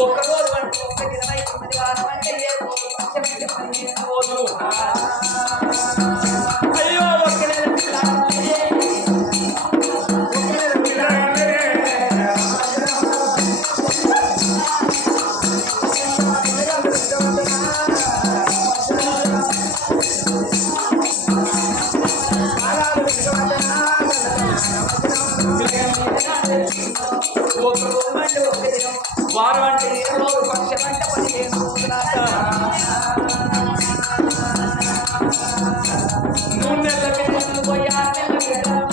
ఒక్కరోజు అంటే ఒక్క 29 వారం అంటే ఏ రోజు అయ్యో ఒక్క నెల ఒక రోజు అంటే ఒక్క దినం వారం అంటే 7 రోజులు పక్షం అంటే 15 రోజులాట 3 నెలల పిల్లలు పోయి 6 నెలల పిల్లలు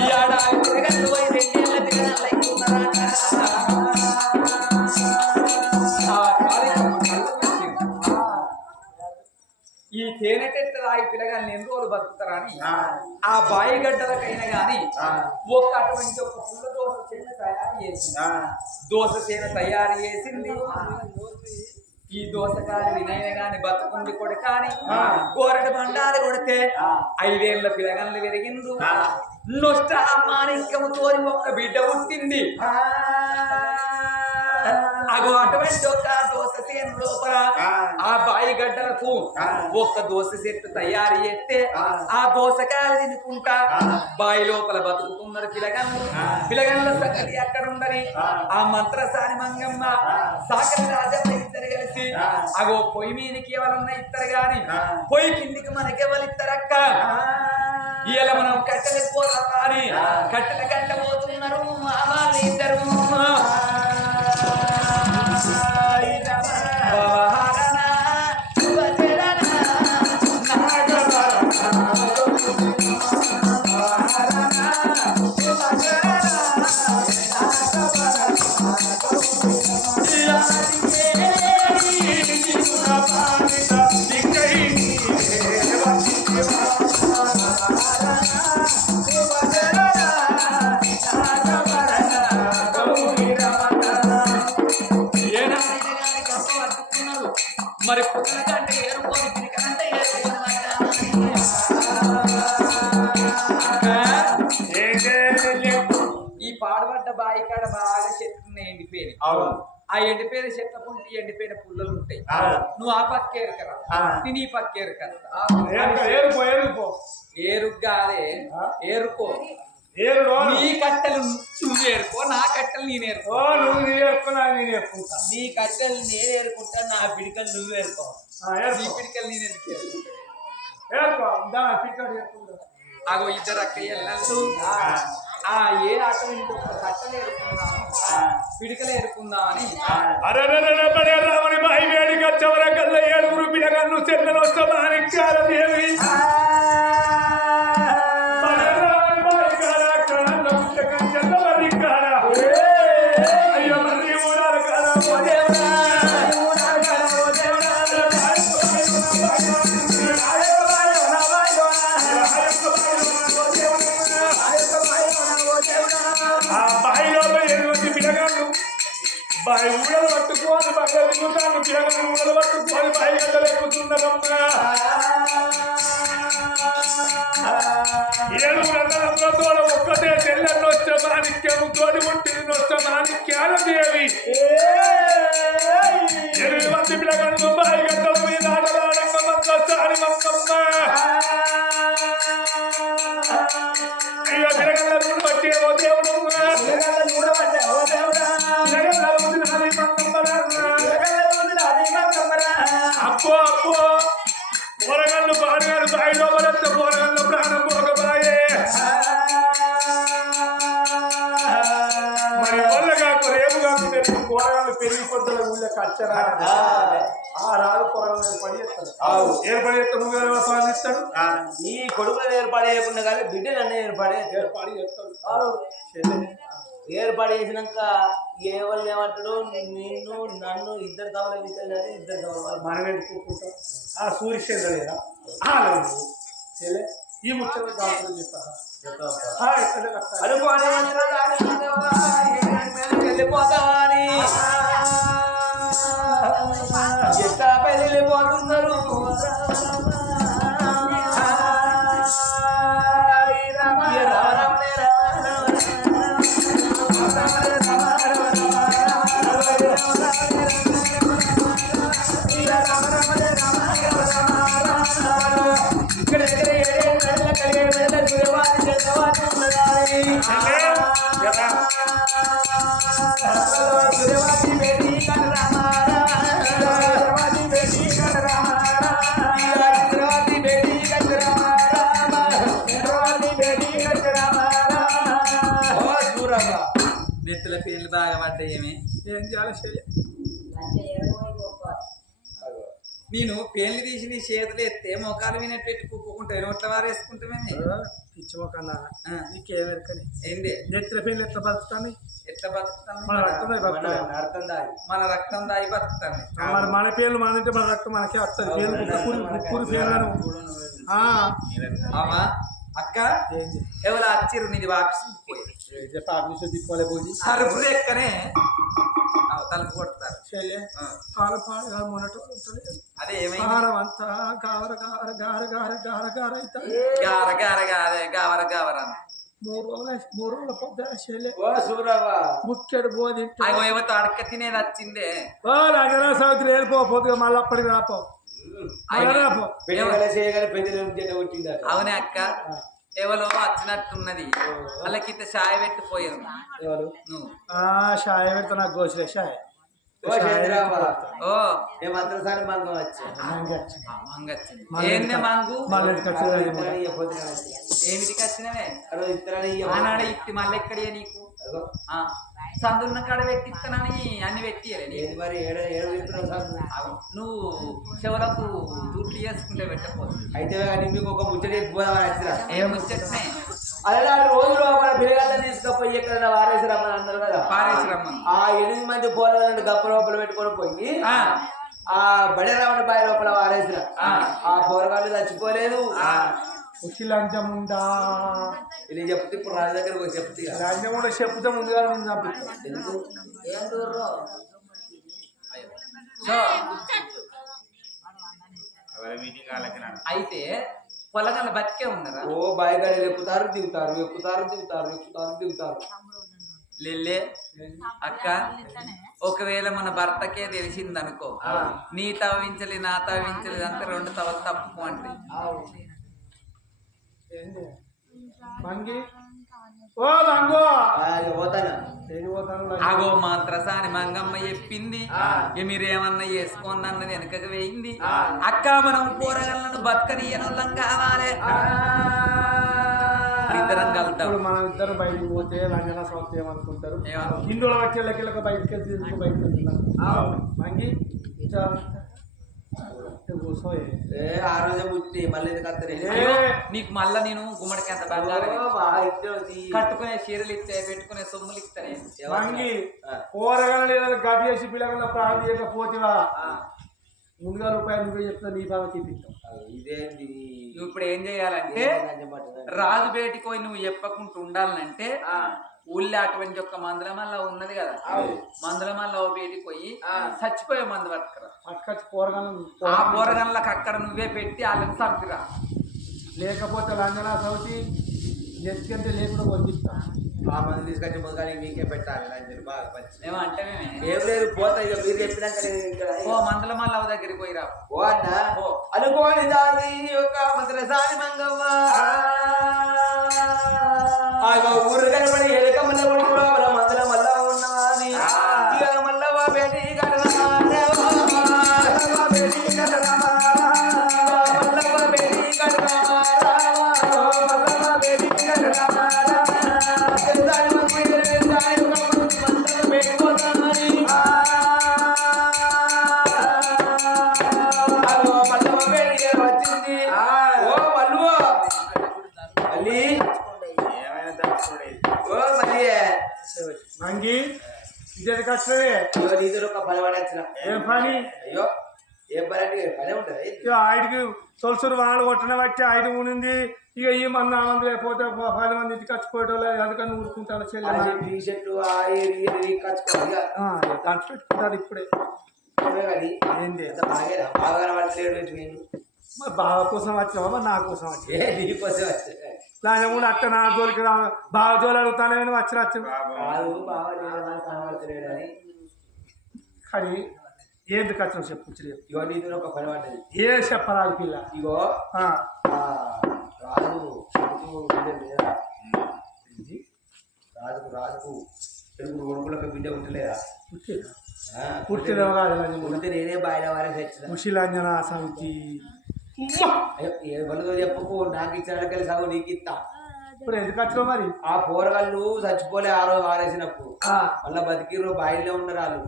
ఈ ఆడాలి పిల్లలు పోయి 2 నెలల పిల్లలు అయిపోతున్నారట ఈ తేనెటెట్ట రాయి పిల్లగాని ఎన్ని రోజులు బతుకుతారని ఆ బాయి గడ్డలకైనా గాని అటువంటి ఒక పుల్ల దోశ చేన తయారు చేసింది దోశ చేన తయారు చేసింది ఈ దోసకాలు వినైన గాని బతుకుంది కొడు కానీ గోరటి బండాలు కొడితే 5 ఏళ్ల పిల్లగాళ్ళు పెరిగిండు నొష్ట మాణిక్యముతో ఒక్క బిడ్డ పుట్టింది అగో అటువంటి ఒక దోశ చేను లోపల ఆ బాయి గడ్డలకు ఒక్క దోశ చెట్టు తయారు చేస్తే ఆ దోసకాయలు తినుకుంటా బాయి లోపల బతుకుతున్నారు పిల్లగల్ల సంగతి ఎక్కడ ఉండని ఆ మంత్రసాని మంగమ్మ సాకలి రాజమ్మ ఇద్దరు కలిసి అగో పొయ్యి మీదకి ఎవరన్నా ఇద్దరు గాని పొయ్యి కిందికి మనకెవరు ఇద్దరక్క ఇలా మనం కట్టెలు పోతాం అని కట్టెల గంట పోతున్నారు మా వాళ్ళు ఇద్దరు మరి పుట్టకంటే ఏరుకోని పిరికంటే ఈ పాడబడ్డ బాయి కాడ బాగా చెట్లు ఎండిపోయి ఆ ఎండిపోయిన చెట్ల పుంటి ఎండిపోయిన పుల్లలు ఉంటాయి నువ్వు ఆ పక్క ఏరుకరా నేను ఈ పక్క ఏరుకరా ఏరుగాలే ఏరుకో నీ కట్టెలు నువ్వు ఏరుకో నా కట్టెలు నేను ఏరుకో నువ్వు ఏరుకున్నా నేను ఏరుకుంటా నీ కట్టెలు నేను ఏరుకుంటా నా పిడికలు నువ్వు ఏరుకో నీ పిడికలు నేను ఎందుకు అగో ఇద్దరు అక్కయ్య ఏ ఆటో కట్టెలు ఏరుకుందాం పిడికలు ఏరుకుందామని రామని బాయి వేడికి వచ్చవర కల్లా 7 పిల్లగాళ్ళు చెల్లెలు వస్తామని బాయి ఊడలు పట్టుకోని బాగా దిగుతాను పిల్లగాని ఊడలు పట్టుకోని బాయి గడ్డలు ఎక్కుతున్నదమ్మా 7 గంటలతో ఒక్కటే తెల్లని నొచ్చ మాణిక్యము తోడి ఉంటుంది నొచ్చ మాణిక్యాల దేవి 8 మంది పిల్లగాను బాయి గడ్డల మీద ఆటలాడంగ మంగసారి మంగమ్మ అయ్యో పిల్లగల్ల నూనె పట్టేవో దేవుడు అప్పో అప్పో పోరగల్లు పాడగాలు బాయిలో పడంత పోరగల్లు ప్రాణం పోకబాయే మరి వల్లగా రేపుగా పోరగాళ్ళు పెరిగి కొద్దల ఊళ్ళకి వచ్చరా ఆ రాదు పొరగలు పడిస్తాడు ఏర్పడి చేస్తాడు ఈ కొడుకులను ఏర్పాటు చేయకుండా కానీ బిడ్డలు అన్నీ ఏర్పాటు చేస్తాడు ఏర్పాటు చేసినాక ఎవరు ఏమంటాడు నిన్ను నన్ను ఇద్దరు కావాలి ఇద్దరు కావాలి మనం ఎందుకుంటాం ఆ సూర్యచంద్ర లేదా చెల్లె ఈ ముఖ్యమైన డాక్టర్ చెప్పారా అనుకోని వెళ్ళిపోతామని ఎట్లా వెళ్ళిపోతున్నారు ఇక్కడ నెత్తుల పేర్లు బాగా పడ్డాయేమి ఏం చేయాలి చెల్లె నేను పేర్లు తీసి నీ చేతులు ఎత్తే మోకాలు వినట్టు కుక్కుంటా నోట్ల వారేసుకుంటామేమి పిచ్చిమోకన్నా నీకేమెరకని ఏంటి నెత్తిన పేర్లు ఎట్లా బతుకుతాను ఎట్లా బతుకుతాను మన రక్తం మన రక్తం దాగి బతుకుతాను మన పేర్లు మన తింటే మన రక్తం మనకే వస్తుంది పేర్లు ముక్కురు పేర్లను అమ్మా అక్క ఎవరు వచ్చిర్రు నీది వాపసు దిక్కోలే పోయి సరుపులు ఎక్కనే తలుపు కొడతారు పాలు పాడుగా మొన్నట అదే ఏమైంది ఆహారం అంతా గావర గావర గార గార గార గార అవుతుంది గార గార గారే గావర గావర 3 రోజుల పొద్దున చెల్లె సూరవ్వ ముక్కడు పోది అగో ఏవతో అడక్క తినేది వచ్చిందే రంగనా సౌత్రి వెళ్ళిపో పొద్దుగా మళ్ళీ అప్పటికి రాపో రాపో అవునే అక్క ఎవరో వచ్చినట్టున్నది వాళ్ళకి చాయ్ పెట్టిపోయారు నువ్వు షాయ పెడతా నాకు గోసలే షాయ్ ఓ మంత్రసారి మంగం వచ్చి ఏంది మంగు మళ్ళీ ఏమిటికి వచ్చినవే ఆనాడు ఇట్టి మళ్ళీ ఎక్కడే నీకు సందున్న కాడ పెట్టిస్తానని అన్ని పెట్టియలే మరి నువ్వు చెవులకు దూట్లు చేసుకుంటే పెట్టకపోదు అయితే కానీ మీకు ఒక ముచ్చట పోదామని ఏం ముచ్చటనే అలా రోజు లోపల పిల్లగాళ్ళని తీసుకుపోయి ఎక్కడ వారేసి రమ్మని అన్నారు కదా పారేసి రమ్మని ఆ 8 మంది పోరాలని గప్ప లోపల పెట్టుకొని పోయి ఆ బడే రావణ బాయి లోపల వారేసిన ఆ పోరగాళ్ళు చచ్చిపోలేదు లంచముండా ఇది చెప్తే ఇప్పుడు రాజు దగ్గరకు చెప్తే లంచం కూడా చెప్తే ముందుగా నేను చంపిస్తాను అయితే పొలగల బతికే ఉన్నారా ఓ బాయిగాడలు ఎక్కుతారు దిగుతారు ఎక్కుతారు దిగుతారు ఎక్కుతారు దిగుతారు లెల్లే అక్క ఒకవేళ మన భర్తకే తెలిసిందనుకో నీ తవ్వించలే నా తవ్వించలేదు అంటే 2 తవలు తప్పు అంటే అగో మంత్రసాని మంగమ్మ చెప్పింది మీరేమన్నా చేసుకోండి అన్నది వెనకకు వేయింది అక్క మనం కూరగాయలను బతకనీయనోళ్ళం కావాలి ఇద్దరం కలుద్దాం మనం ఇద్దరు బయటకు పోతే లంజనా సౌత్ ఏమనుకుంటారు హిందువుల వచ్చేళ్ళకి బయటకి వెళ్తున్నాం మంగి ఆ రోజే ముట్టి మళ్ళీ నీకు మళ్ళా నేను గుమ్మడికి అంత బంగారం కట్టుకునే చీరలు ఇస్తే పెట్టుకునే సొమ్ములు ఇస్తానే కూరగాయలు గడ్డి చేసి పిల్లగా ప్రాణం చేయకపోతేవా ముందుగా రూపాయలు నువ్వే చెప్తా నీ బాగా చూపిస్తాం ఇదేంటి నువ్వు ఇప్పుడు ఏం చేయాలంటే రాజు బయటికి పోయి నువ్వు చెప్పకుండా ఉండాలంటే ఊళ్ళో అటువంటి ఒక మందులమల్ల ఉన్నది కదా మందులమల్ల బయటికి పోయి చచ్చిపోయే మందు పట్టుకురా ఆ కూరగాయలకు అక్కడ నువ్వే పెట్టి వాళ్ళని చంపిరా లేకపోతే లంజనా సౌతి ఎత్తుకంటే లేకుండా వండిస్తా ఆ మంది తీసుకొచ్చి ముందుగానే మీకే పెట్టాలి లంజలు బాగా ఏమంటే ఏం లేదు పోతా ఇక మీరు చెప్పినాక ఓ మందులమల్ల దగ్గరికి పోయిరా ఓ అన్న అనుకోని దాని యొక్క మంత్రసాని మంగమ్మ ఊరు కనబడి ఎలకమ్మల కూడా మందుల మల్ల ఉన్నది ఇక మల్లవ బేటి వచ్చింది ఓ మల్లు మళ్ళీ ఓ మళ్ళీ ఎందుకు వచ్చినవే అయ్యో నీతో ఒక పని పడొచ్చిన ఏం పని అయ్యో ఏం పని అంటే పనే ఉంటది ఇక ఆయనకి తొలసూరు వానలు కొట్టిన బట్టి ఆయన ఉండింది ఇక ఈ మంది ఆ మంది లేకపోతే 10 మంది ఇంటికి వచ్చిపోయేటోళ్ళు అందుకని ఊరుకుంటాను టీ షర్టు ఆ ఏరి కచ్చుకోవాలి ఖర్చు పెట్టుకుంటారు ఇప్పుడే కానీ ఏంటి బాగా బాగా పడలేడు నేను మరి బావ కోసం వచ్చినావా మరి నా కోసం వచ్చి నీకోసం వచ్చా దాని కూడా అట్ట నా జోలికి బావ జోలు అడుగుతానే వచ్చి కాదు బాగా కనబడతలేడు అని కానీ ఏంటి ఖర్చు చెప్పు ఇగో నీతో ఒక పని పడ్డది ఏ చెప్పరాదు పిల్ల ఇగో రాజు రాజుకు తెలుగు కొడుకులకు బిడ్డ ఉంటలేదా పుట్టిన ఉంటే నేనే బాయిల వారే తెచ్చిన ముషిలాంజన సమితి ఏ పనులు చెప్పకు నాకు ఇచ్చిన సగం నీకు ఇస్తా ఇప్పుడు ఎందుకు వచ్చినావు మరి ఆ పోరగాళ్ళు చచ్చిపోలే వారేసినప్పుడు మళ్ళా బతికిర్రు బాయిలో ఉండరు వాళ్ళు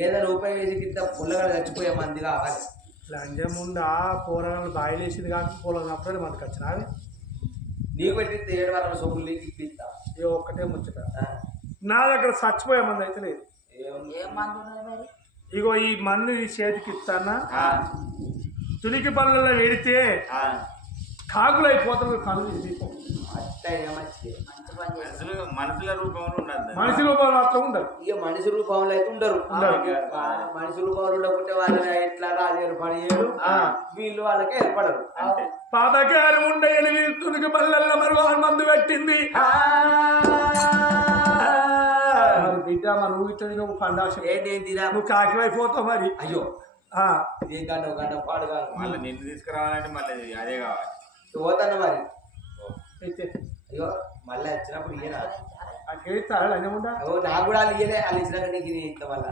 ఏదైనా రూపాయి వేసి కింద పుల్లగా చచ్చిపోయే మంది కావాలి లంజం ఉందా పోరగాళ్ళు బాయిలు వేసింది కాక పోలన్నప్పుడు మనకు వచ్చినా నీకు పెట్టి 7 వారాల సొమ్ములు నీకు ఇప్పిస్తా ఏ ఒక్కటే ముచ్చట నా దగ్గర చచ్చిపోయే మంది అయితే లేదు ఇగో ఈ మంది చేతికి ఇస్తానా తునికి పనులలో వెడితే కాకులు అయిపోతారు పనులు మనుషుల రూపంలో ఉండదు మనిషి రూపంలో మాత్రం ఉండదు ఇక మనిషి రూపంలో అయితే ఉండరు మనిషి రూపంలో ఉండకుంటే వాళ్ళని ఎట్లా రాజు పని చేయరు వీళ్ళు వాళ్ళకి ఏర్పడరు పాతకారు ఉండేది వీళ్ళు తునికి పనులలో మరి మందు పెట్టింది బిడ్డ మన ఊగితుంది నువ్వు పండాశ ఏంటి నువ్వు కాకివైపోతావు మరి అయ్యో ఇదేం గంట పాడు కాదు మళ్ళీ నిన్ను తీసుకురావాలంటే మళ్ళీ అదే కావాలి పోతాను మరి అయితే అయ్యో మళ్ళీ వచ్చినప్పుడు ఇయ్యనా అక్కడ లంజముండా నాకు కూడా వాళ్ళు ఇయ్యలే వాళ్ళు ఇచ్చినాక నీకు ఇట్లా మళ్ళా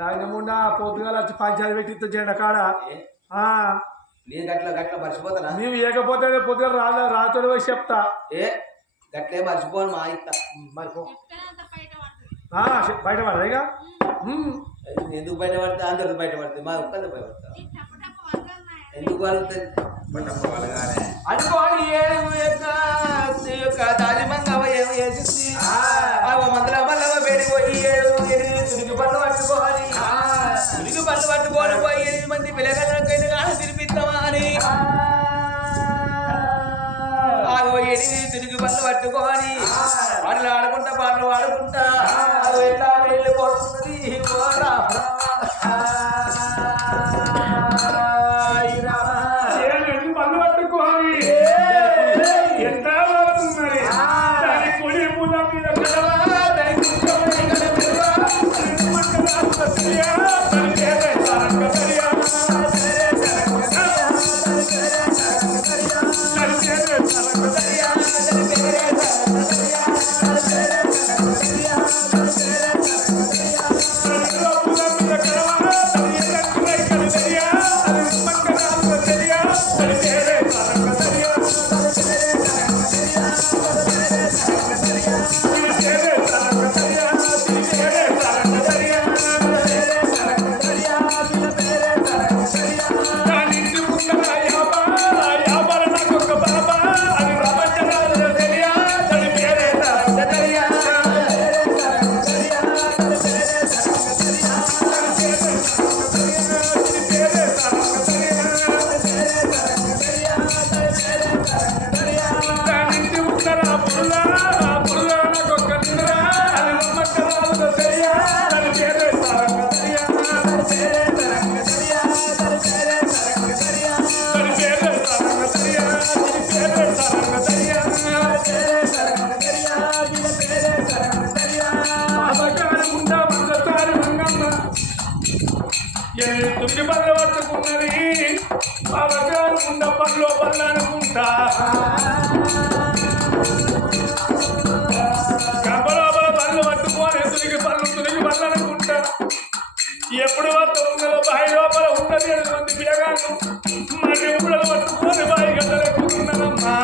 లంజముండా పొద్దుగాల వచ్చి పంచాయతీ పెట్టి జెండా కాడ నేను గట్ల మర్చిపోతానా నీవు ఏకపోతే పొద్దుగా రాతోడు పోయి చెప్తా గట్లే మర్చిపోను మా ఇస్తా మరిపో బయట పడదా ఎందుకు బయట పడితే అందరితో బయట పడుతుంది మా ఒక్కరితో బయటపడతా ఎందుకు వాళ్ళు అనుకోని దాని మంగవ ఏమేసింది మందుల మల్లవ వేడిపోయి 7 తునికి పళ్ళు పట్టుకోవాలి తునికి పళ్ళు పట్టుకోని పోయి 8 మంది పిల్లగాళ్ళకైనా కానీ తినిపిస్తామా అని 8 తునికి పళ్ళు పట్టుకోని వాళ్ళు ఆడుకుంటా పాటలు ఆడుకుంటా ఎట్లా వెళ్ళిపోతున్నది పళ్ళు పట్టుకోవాలి ఎంత బాగుతున్నది దాని కుడి మూల మీద తుది పనులు పట్టుకున్నది అవగానుకుంటా పనులు పనులు అనుకుంటా గంపలోపల పనులు పట్టుకొని తుదికి పనులు అనుకుంటా ఎప్పుడు వద్ద ఉన్నదో బావి లోపల ఉన్నది 7 మంది పిల్లగాళ్ళు మట్టి ఊళ్ళలో పట్టుకొని బావి గడ్డలు ఎక్కుతున్నానమ్మా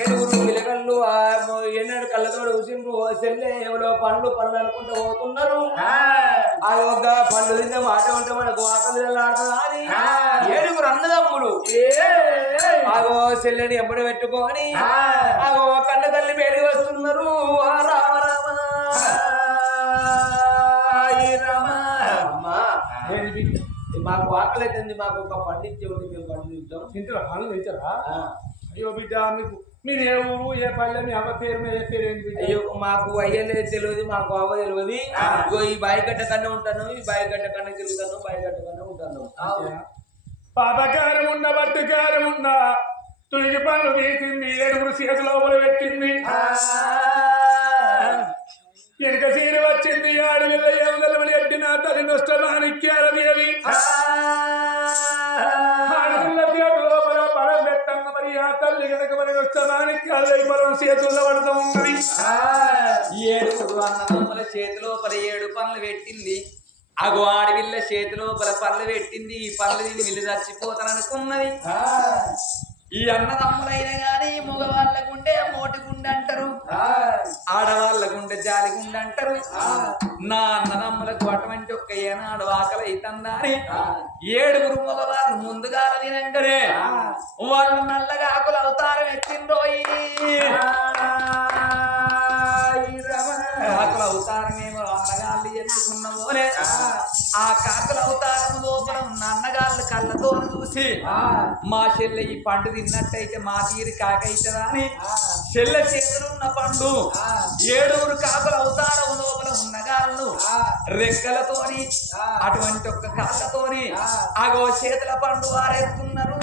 ఏడుగురు పిల్లగళ్ళు ఎన్నడు కళ్ళతోడు కూర్చుండ్రు చెల్లె ఎవరో పండ్లు అనుకుంటూ పోతున్నారు ఆ ఒక పండ్లు తిన్న మాట ఉంటే మనకు ఆకలి ఆడుతుంది అని ఏడుగురు అన్నదమ్ములు ఆగో చెల్లెని ఎప్పుడు పెట్టుకొని ఆగో కన్న తల్లి వేడి వస్తున్నారు రామ రామ మాకు ఆకలి అవుతుంది మాకు ఒక పండించే మేము పండించాం తింటారా పనులు తెచ్చారా అయ్యో బిడ్డ మీకు మీరు ఏ ఊరు ఏ పల్లె మీ అవ్వ పేరు మీద ఏ పేరు ఏంటి బిడ్డ? అయ్యో మాకు అయ్యలేదు తెలియదు మాకు అవ్వ తెలియదు ఇగో ఈ బాయిగడ్డ కన్నా ఉంటాను ఈ బాయిగడ్డ కన్నా తిరుగుతాను బాయిగడ్డ కన్నా ఉంటాను పాపకారం ఉన్న బట్టుకారం ఉన్న తుడికి పనులు తీసింది ఏడుగురు చేతుల పెట్టింది వెనుక సీర వచ్చింది ఆడవిల్ల ఏమని ఎట్టిన తల్లి నష్టమానిక్యారదేవి ఆడవిల్ల చేతుల లోపల పరం పెట్టంగ మరి ఆ తల్లి కనుక మరి నష్టమానిక్యాల పొలం చేతుల్లో పడుతూ ఉన్నది ఏడుగురు అన్నదమ్ముల చేతిలో 7 పనులు పెట్టింది అగో ఆడవిల్ల చేతిలో పళ్ళు పెట్టింది ఈ పళ్ళు తిని వీళ్ళు చచ్చిపోతాననుకున్నది ఈ అన్నదమ్ములైనా గాని మగవాళ్ళ గుండె మోటి గుండె అంటారు ఆడవాళ్ళ గుండె జాలి గుండె అంటారు నా అన్నదమ్ములకు అటువంటి ఒక్క ఏనాడు ఆకలి అవుతుందా అని 7 మగవాళ్ళు ముందుగా తినంగానే వాళ్ళు నల్లగా ఆకులు అవతారం ఎత్తిండ్రోయి కాకుల అవతారమేమో అన్నగాళ్ళు ఎత్తుకున్నమోనే ఆ కాకుల అవతారం లోపల ఉన్న అన్నగాళ్ళు కళ్ళతో చూసి మా చెల్లె ఈ పండు తిన్నట్టయితే మా తీరు కాకైతుందా అని చెల్లె చేతులు ఉన్న పండు 7 కాకుల అవతారం లోపల ఉన్నగాళ్ళు రెక్కలతోని అటువంటి ఒక్క కాళ్ళతోని ఆగో చేతుల పండు వారేస్తున్నారు